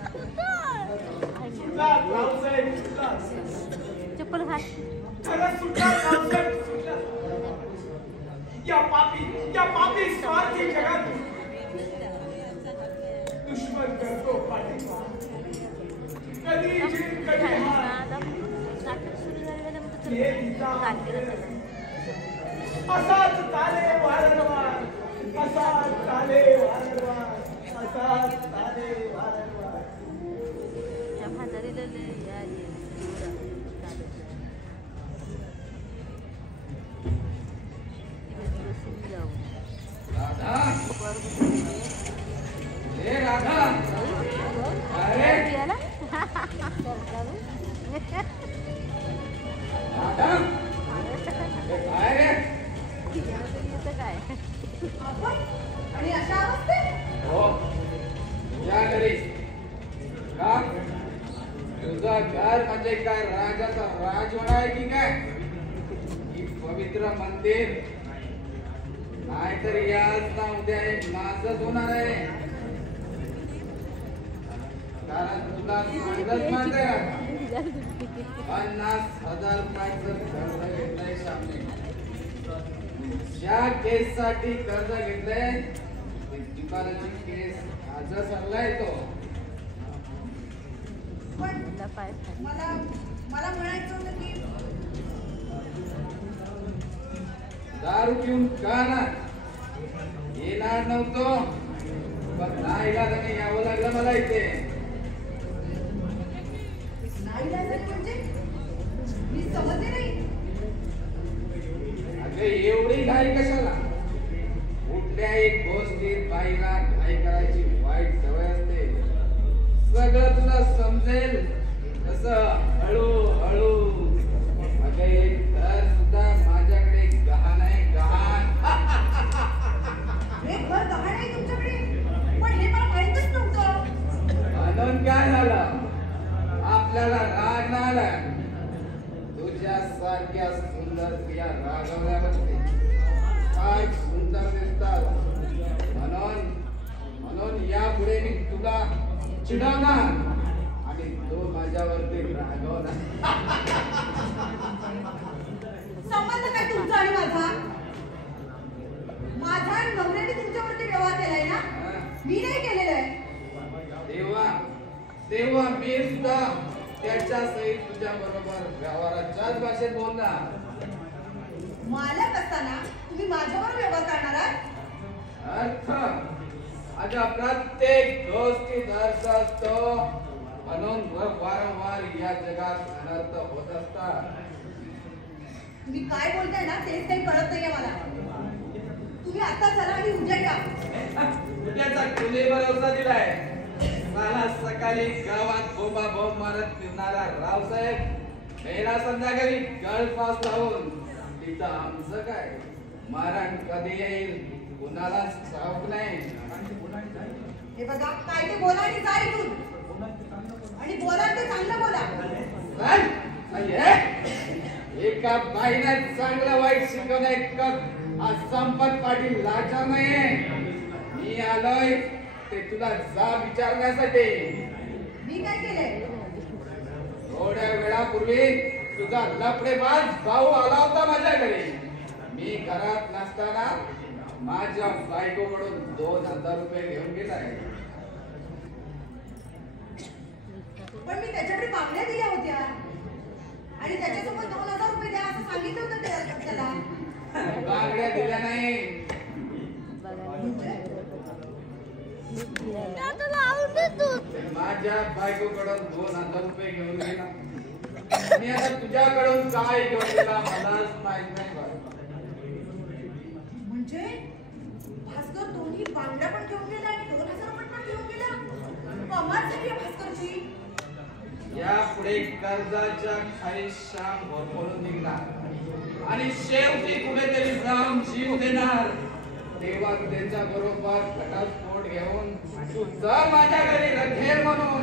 सुटला रावसाहेब सुटला. चप्पल घाल खरंच सुटला रावसाहेब सुटला. या पापी स्वार्थी जगात दुश्मन करतो पाठिंबा. कधी जीत कधी हार नाटक सुरू झालं हे तिचा ना असाच चाले वारंवार असाच चाले वारंवार असाच चाले वारंवार. त्या म्हातारीला राधा अरे काय आणि अशा अवस्थेत हो या घरी का तुझा घर म्हणजे काय राजाचा राजवाडा आहे की काय की पवित्र मंदिर नाहीतर याच ना उद्या एक माझच होणार आहे. कारण तुला सांगत म्हणते 50,000 रुपयाचं कर्ज घेतलंय सामने. ज्या केस साठी कर्ज घेतलंय ते दुकानाची केस आज सरलाय तो. पण मला म्हणायचं होतं की दारू पिऊन का ना येणार नव्हतो पण नाईलाजाने यावं लागलं मला इथे. नाईलाजाने म्हणजे मी समजले नाही. अगं एवढी घाई कशाला? कुठल्या एक गोष्टीत बाईला घाई करायची वाईट सवय असते. सगळं तुला समजेल तसं हळूहळू. अगं एक घर सुद्धा माझ्याकडे गहाण आहे गहाण. हे घर गहाण आहे तुमच्याकडे पण हे मला माहितच नव्हतं. म्हणून काय झालं आपल्याला राग नाही आला. तुझ्या सारख्या सुंदर स्त्रिया रागवल्यावरती काय सुंदर दिसतात. म्हणून यापुढे मी तुला चिडवणार आणि तो माझ्यावरती रागवणार. संबंध काय तुमचा आणि माझा? माझ्या नवऱ्याने तुमच्यावरती व्यवहार केलाय ना? मी नाही केलेला आहे. तेव्हा मी सुद्धा त्याच्या सहित तुझ्या बरोबर व्यवहाराच्याच भाषेत बोलणार. मालक असताना तुम्ही माझ्यावर व्यवहार करणार आहात? अर्थ अगं प्रत्येक गोष्टीत अर्थ असतो. म्हणून वारंवार या जगात अनर्थ होत असतात. तुम्ही काय बोलताय ना तेच काही कळत नाहीये मला. तुम्ही आता चला आणि उद्या या. उद्याचा कुणी भरोसा दिलाय? मला सकाळी गावात बोंबा बोंब मारत फिरणारा रावसाहेब मेला संध्याकाळी गळफास लावून तिथं आमचं काय? मरण कधी येईल कुणाला ठाऊक नाही. हे बघा काय ते बोला आणि जा इथून. आणि बोला ते चांगलं बोला. काय? एका बाईने चांगलं वाईट शिकवणं इतकं आज संपत पाटील लाचा नाही. मी आलोय ते तुला जा विचारण्यासाठी. मी काय केलंय? थोड्या वेळापूर्वी तुझा लफडेबाज भाऊ आला होता माझ्या घरी. मी घरात नसताना माझ्या बायकोकडून 2000 रुपये घेऊन गेलाय. पण मी त्याच्याकडे मागण्या दिल्या होत्या आणि त्याच्यासोबत 2000 रुपये द्या असं सांगितलं होतं त्याला. मागण्या दिल्या नाही. माझ्या बायकोकडून 2000 रुपये घेऊन गेला. आणि आता तुझ्याकडून काय घेऊन गेला मलाच माहित नाही. म्हणजे भास्कर दोन्ही बांगड्या पण घेऊन गेला आणि 2000 रुपये पण घेऊन गेला. कमाल झाली भास्करची. या पुढे कर्जाच्या खाली श्याम भरभरून निघणार आणि शेवटी कुठेतरी जाऊन जीव देणार. तेव्हा त्यांच्या बरोबर घटस्फोट घेऊन तू जर माझ्या घरी रखेल म्हणून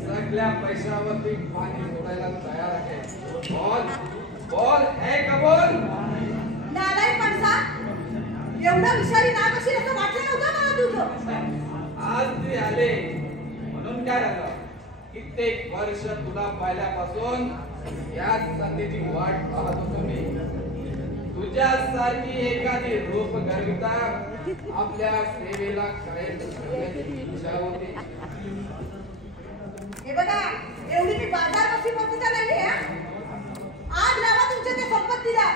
सगळ्या पैशावरती पाणी सोडायला तयार आहे. बोल बोल है का बोल? नालायक माणसा, एवढा विषारी नाक असेल असं वाटलं नव्हतं मला तुझं. आज ते आले म्हणून काय झालं? कित्येक वर्ष तुला पाहिल्यापासून याच संधीची वाट पाहत होतो मी. तुझ्यासारखी एखादी रूप गर्विता आपल्या सेवेला करेल इच्छा होती. हे बघा एवढी मी बाजार कशी बघता नाही. आज लावा तुमच्या त्या संपत्तीला.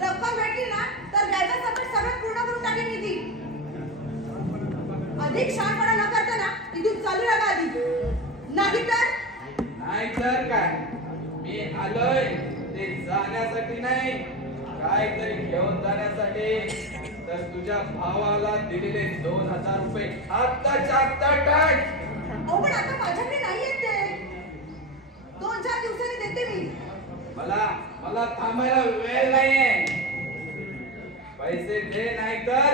रक्कम भेटली ना तर व्याजासकट सगळं पूर्ण करून टाकेन मी ती. अधिक शहाणपणा न करता ना इथून चालू लागा आधी. नाहीतर काय? मी आलोय ते जाण्यासाठी नाही, काहीतरी घेऊन जाण्यासाठी. तर तुझ्या भावाला दिलेले 2000 रुपये आत्ताच्या आत्ता टाक. अहो पण आता माझ्याकडे नाहीये ते. 2-4 दिवसांनी देते मी. मला थांबायला वेळ नाहीये. पैसे दे नाहीतर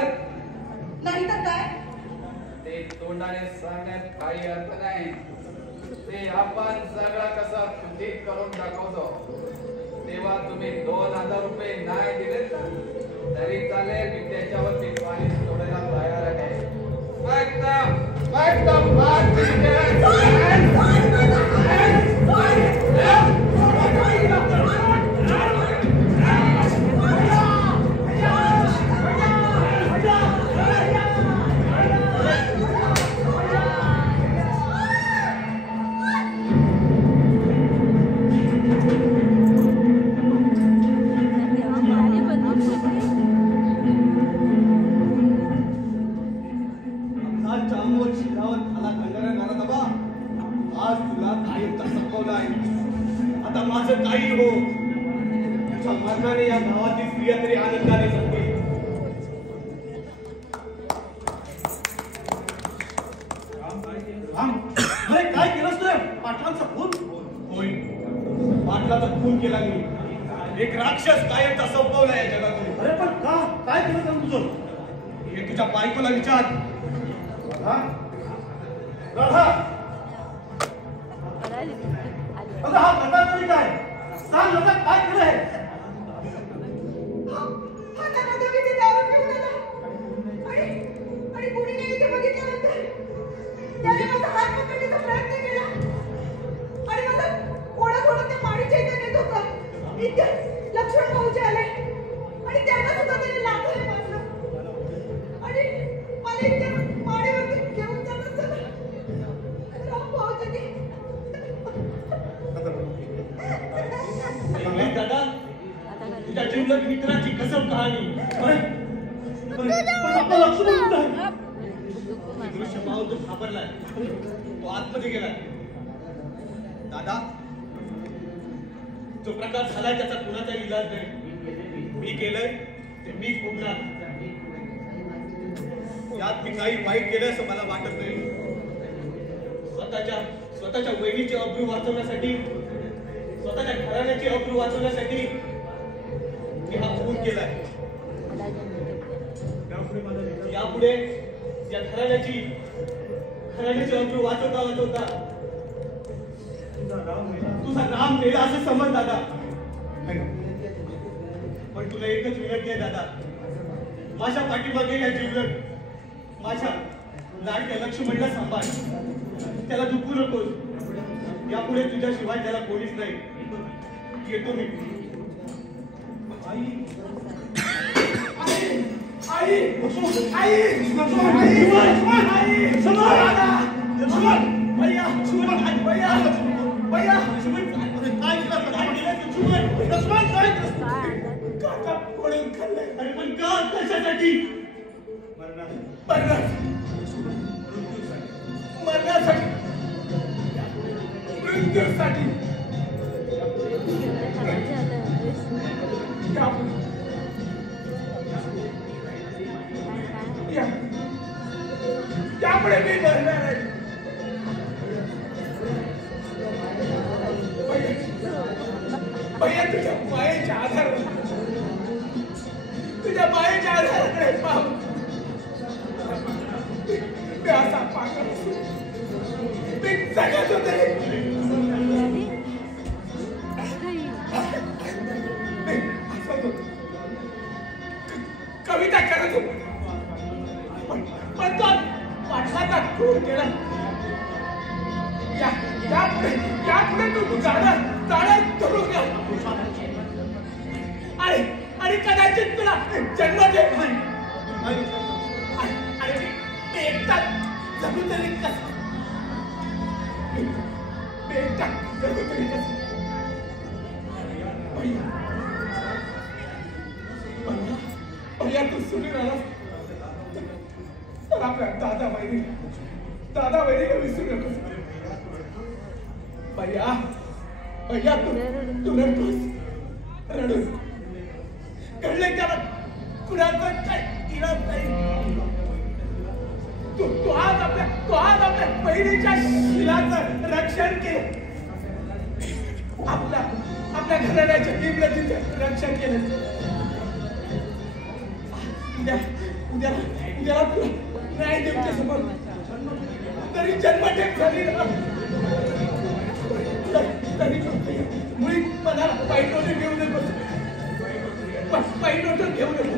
काय? ते तोंडाने सांगण्यात काही अर्थ नाही. ते आपण सगळं कसं कृतीत करून दाखवतो. तेव्हा तुम्ही 2000 रुपये नाही दिले तरी चालेल. मी त्याच्यावरती पाणी सोडायला तयार आहे. आता माझं काही हो, तुझ्या मरणाने या गावातील स्त्रिया तरी आनंदाने जगतील. काय केलंस तू? पाटलांचा खून? होय, पाटलाचा खून केला मी. एक राक्षस कायमचा संपवला या जगातून. अरे पण का? काय केलं का तुझं? हे तुझ्या बायकोला विचार. राधा, अगं हा प्रकार तरी काय? सांग लगा, काय केलं हे? हा त्यामध्ये मी ते दारू पिऊन आला. आणि कुणीने इथे बघितल्यानंतर त्याने माझा हात पकडण्याचा प्रयत्न केला आणि मला ओढत त्या माडीच्या इथे नेत होता. इतक्यात लक्ष्मण भाऊजी आले आणि त्यांना सुद्धा त्याने लाथाने मारलं आणि मला इतक्या माडीवरती घेऊन जाणं झालं. राम भाऊजींनी दादा, तुझ्या जीवलग मित्राची कसम कहाणी. पण आपलं लक्ष नाही. दृश्य पाहून तो घाबरलाय. तो आतमध्ये गेलाय. दादा, जो प्रकार झालाय त्याचा कुणाचा इलाज नाही. मी केलंय ते मी भोगणार. यात मी काही वाईट केलं असं मला वाटत नाही. स्वतःच्या वहिनीची अब्रू वाचवण्यासाठी, स्वतःच्या घराण्याची अब्रू वाचवण्यासाठी मी हा खून केलाय. यापुढे या घराण्याची अंतरू वाचवता तुझा राम मेला असं समज दादा. पण तुला एकच विनंती आहे दादा, माझ्या पाठीमागे या जीवन माझ्या लाडक्या लक्ष्मणला सांभाळ, त्याला दुखू नकोस. यापुढे तुझ्याशिवाय त्याला कोणीच नाही. येतो मी. आई आई आई भैया भैया काका पडून खाल्लंय. अरे पण का कशासाठी? मृत्यूसाठी त्यामुळे मी मरणार आहे. भैया तुझ्या मायेच्या आधाराकडे पाहू. मी असा पागल मी जगत होते. कविता करत होतो पण तो पाठलाचा क्रूर केला. यापुढे तू जाणं धरून घ्या आणि कदाचित तुला जन्म देत नाही. आणि मी एकटा जगू तरी कसं? मी एकटा जगू तरी कसं? भैया तू सुनील आलास तर आपल्या दादा वहिनीला विसरू नकोस. भैया तू रडूस घडले त्याला कुणाचं काही इलाज नाही. तू आज आपल्या बहिणीच्या शिलाचं रक्षण केलं. आपल्या घराण्याच्या इमरतीचं रक्षण केलं. उद्याला तुला न्याय देऊच्या समोर तरी जन्मठेप झाली ना. तरी मुळी मनाला पायटोने घेऊ नको. पायटोटून घेऊ नको.